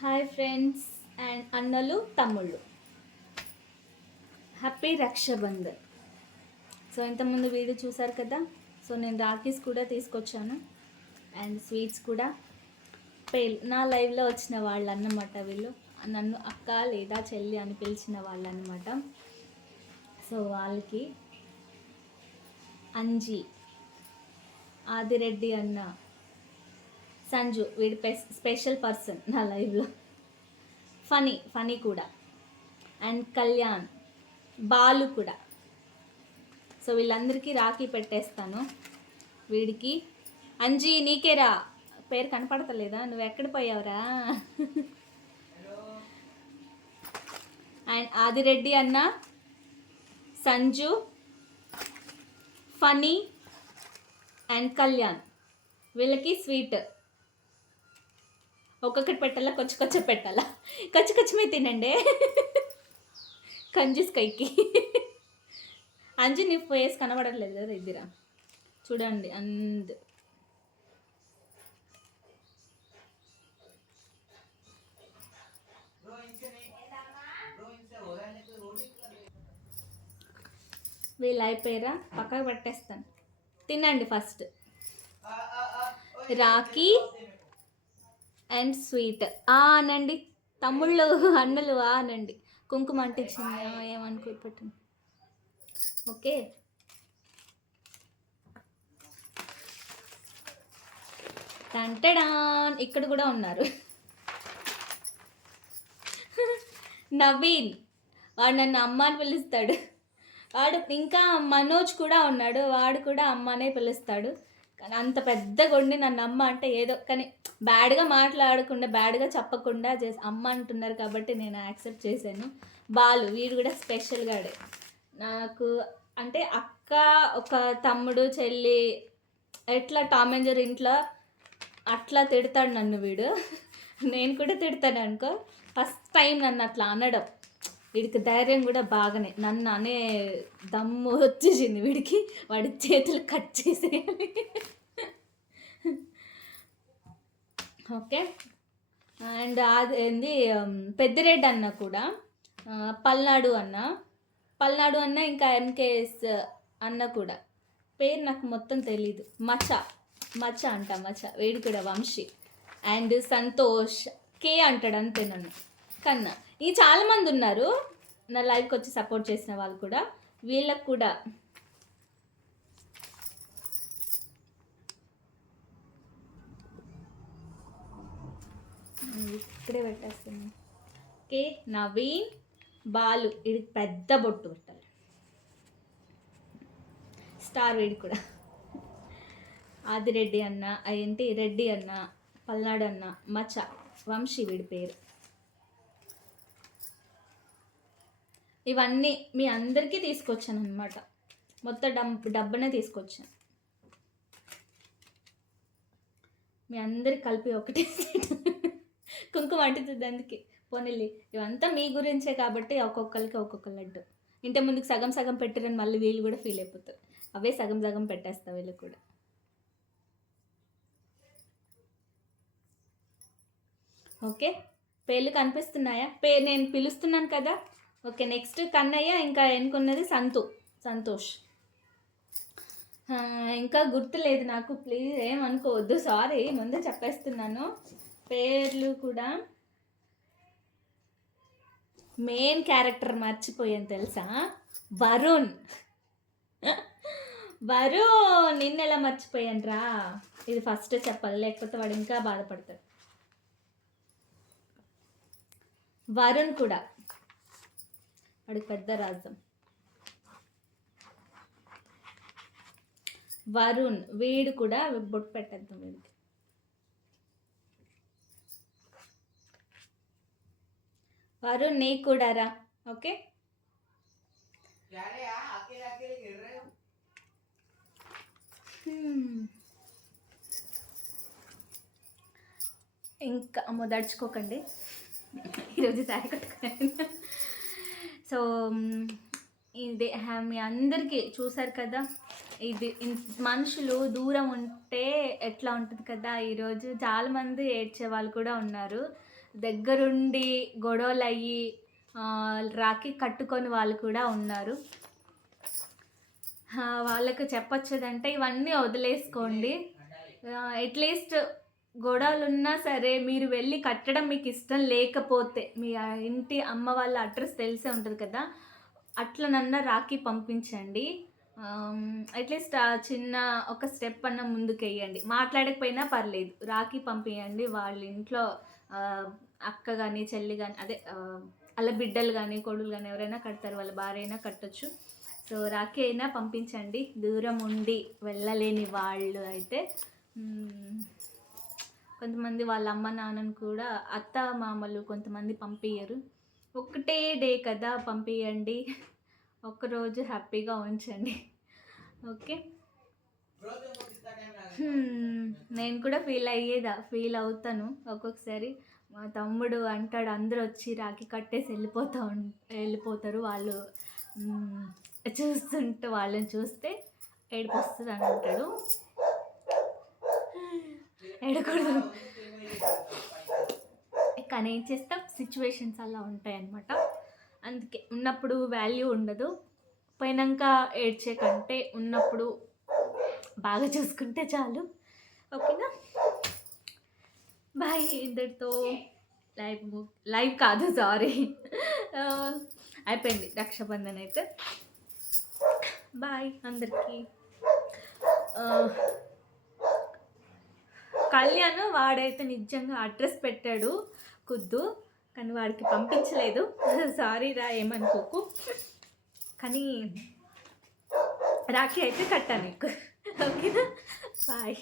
Hi friends and అన్నలు తమ్ముళ్ళు. Happy Rakshabandhan. So ఇంతకుముందు వీడియో చూసారు కదా? సో నేను రాఖీస్ కూడా తీసుకొచ్చాను అండ్ స్వీట్స్ కూడా. పేల్ నా లైవ్లో వచ్చిన వాళ్ళు అన్నమాట వీళ్ళు. నన్ను అక్క లేదా చెల్లి అని పిలిచిన వాళ్ళు అన్నమాట సో వాళ్ళకి అంజీ ఆదిరెడ్డి అన్న సంజు వీడి స్పెషల్ పర్సన్ నా లైఫ్లో ఫనీ ఫనీ కూడా. అండ్ కళ్యాణ్ బాలు కూడా. సో వీళ్ళందరికీ రాఖీ పెట్టేస్తాను. వీడికి. అంజీ నీకేరా పేరు కనపడతలేదా? నువ్వు ఎక్కడ పోయావురా? అండ్ ఆదిరెడ్డి అన్న సంజు ఫనీ అండ్ కళ్యాణ్. వీళ్ళకి స్వీట్. ఒక్కొక్కటి పెట్టాలా కొంచెం కొంచెం పెట్టాలా? కచ్చి కచ్చిమే తినండి. కంజూస్ కైకి. అంజు నీ ఫేస్ కనబడట్లేదు కదా ఇద్దరా చూడండి అందు. వీళ్ళు అయిపోయారా పక్కకు పెట్టేస్తాను. తినండి ఫస్ట్. Rakhi and sweet. ఆ అనండి. తమ్ముళ్ళు అన్నలు ఆ అనండి. కుంకుమ అంటించింది ఆ, ఏమనుకో పెట్టండి ఓకే టంటడాన్ ఇక్కడ కూడా ఉన్నారు. నవీన్. వాడు నన్ను అమ్మ అని పిలుస్తాడు. వాడు ఇంకా మనోజ్ కూడా ఉన్నాడు. వాడు కూడా అమ్మనే పిలుస్తాడు. కానీ అంత పెద్ద కొండి నన్ను అమ్మ అంటే ఏదో కానీ బ్యాడ్గా మాట్లాడకుండా బ్యాడ్గా చెప్పకుండా చేసి అమ్మ అంటున్నారు కాబట్టి నేను యాక్సెప్ట్ చేశాను. బాలు వీడు కూడా స్పెషల్గాడే నాకు అంటే అక్క ఒక తమ్ముడు చెల్లి ఎట్లా టామ్ అండ్ ఇంట్లో అట్లా తిడతాడు నన్ను వీడు. నేను కూడా తిడతాను అనుకో. ఫస్ట్ టైం నన్ను అట్లా అనడం. వీడికి ధైర్యం కూడా బాగానే. నన్ను అనే దమ్ము వచ్చేసింది వీడికి. వాడి చేతులు కట్ చేసేయాలి. ఓకే. అండ్ అది ఏంది పెద్దిరెడ్డి అన్న కూడా పల్నాడు అన్న. పల్నాడు అన్న ఇంకా ఎంకేఎస్ అన్న కూడా. పేరు నాకు మొత్తం తెలీదు. మచ. మచ అంట మచ. వీడు కూడా వంశీ. అండ్ సంతోష్. కే అంటాడు అంతే నన్ను. కన్నా. ఈ చాలామంది ఉన్నారు. నా లైఫ్కి వచ్చి సపోర్ట్ చేసిన వాళ్ళు కూడా. వీళ్ళకు కూడా. ఇక్కడే పెట్టేస్తాను ఓకే నవీన్ బాలు ఇది పెద్ద బొట్టు పెట్టాలి. స్టార్ వీడి కూడా. ఆదిరెడ్డి అన్న ఏంటి రెడ్డి అన్న పల్నాడు అన్న మచ వంశీ వీడి పేరు. ఇవన్నీ మీ అందరికీ తీసుకొచ్చాను అనమాట మొత్తం డబ్ డబ్బనే తీసుకొచ్చాను. మీ అందరికి కలిపి ఒకటే కుంకుమ అంటుతుంది అందుకే. పోనీలి ఇవంతా మీ గురించే కాబట్టి ఒక్కొక్కరికి ఒక్కొక్క లడ్డు. ఇంటి ముందుకు సగం సగం పెట్టిరని మళ్ళీ వీళ్ళు కూడా ఫీల్ అయిపోతారు. అవే సగం సగం పెట్టేస్తా వీళ్ళు కూడా. ఓకే? పేర్లు కనిపిస్తున్నాయా? పే నేను పిలుస్తున్నాను కదా? ఓకే నెక్స్ట్ కన్నయ్య ఇంకా ఎన్నుకున్నది సంతు సంతోష్. ఇంకా గుర్తులేదు నాకు ప్లీజ్ ఏమనుకోవద్దు సారీ ముందే చెప్పేస్తున్నాను. పేర్లు కూడా మెయిన్ క్యారెక్టర్ మర్చిపోయాను తెలుసా? వరుణ్. వరుణ్ నిన్న ఎలా మర్చిపోయాను రా? ఇది ఫస్ట్ చెప్పాలి లేకపోతే వాడు ఇంకా బాధపడతాడు. వరుణ్ కూడా. వాడికి పెద్ద రాజ్యం. వరుణ్ వీడు కూడా బొట్టు పెట్టేద్దాం వీడికి. వరుణ్ నీకు కూడా రా ఓకే. ఇంకా అమ్మో దడుచుకోకండి. ఈరోజు శారీ కట్టుకున్నాను సో ఇది మీ అందరికీ చూసారు కదా? ఇది మనుషులు దూరం ఉంటే ఎట్లా ఉంటుంది కదా? ఈరోజు చాలామంది ఏడ్చే వాళ్ళు కూడా ఉన్నారు. దగ్గరుండి గొడవలు అయ్యి రాఖీ కట్టుకొని వాళ్ళు కూడా ఉన్నారు. వాళ్ళకు చెప్పొచ్చేదంటే ఇవన్నీ వదిలేసుకోండి. అట్లీస్ట్ గొడవలున్నా సరే మీరు వెళ్ళి కట్టడం మీకు ఇష్టం లేకపోతే మీ ఆ ఇంటి అమ్మ వాళ్ళ అడ్రస్ తెలిసే ఉంటుంది కదా అట్లనన్నా రాఖీ పంపించండి. అట్లీస్ట్ ఆ చిన్న ఒక స్టెప్ అన్న ముందుకెయ్యండి. మాట్లాడకపోయినా పర్లేదు రాఖీ పంపించండి వాళ్ళ ఇంట్లో అక్క కానీ చెల్లి కానీ అదే అలా బిడ్డలు కానీ కొడులు కానీ ఎవరైనా కడతారు వాళ్ళ భార్య అయినా కట్టొచ్చు. సో రాఖీ అయినా పంపించండి. దూరం ఉండి వెళ్ళలేని వాళ్ళు అయితే కొంతమంది వాళ్ళ అమ్మ నాన్నను కూడా అత్త మామలు కొంతమంది పంపించరు ఒకటే డే కదా పంపించండి ఒక్కరోజు హ్యాపీగా ఉంచండి. ఓకే? నేను కూడా ఫీల్ అయ్యేదా? ఫీల్ అవుతాను ఒక్కొక్కసారి. మా తమ్ముడు అంటాడు అందరూ వచ్చి రాఖీ కట్టేసి వెళ్ళిపోతా వెళ్ళిపోతారు. వాళ్ళు చూస్తుంటే వాళ్ళని చూస్తే ఏడిపిస్తుంది అని అంటాడు ఏడకూడదు. కానీ ఏం చేస్తాం సిచ్యువేషన్స్ అలా ఉంటాయి అన్నమాట అందుకే ఉన్నప్పుడు వాల్యూ ఉండదు. పోయినాక ఏడ్చే కంటే ఉన్నప్పుడు బాగా చూసుకుంటే చాలు. ఓకేనా? బాయ్ ఇంతటితో లైవ్ లైవ్ కాదు సారీ అయిపోయింది రక్షాబంధన్ అయితే. బాయ్ అందరికీ. కళ్యాణ్ వాడైతే నిజంగా అడ్రస్ పెట్టాడు కుద్దు కానీ వాడికి పంపించలేదు. సారీ రా ఏమనుకోకు. కానీ రాఖీ అయితే కట్టాను నీకు. ఓకేనా? బాయ్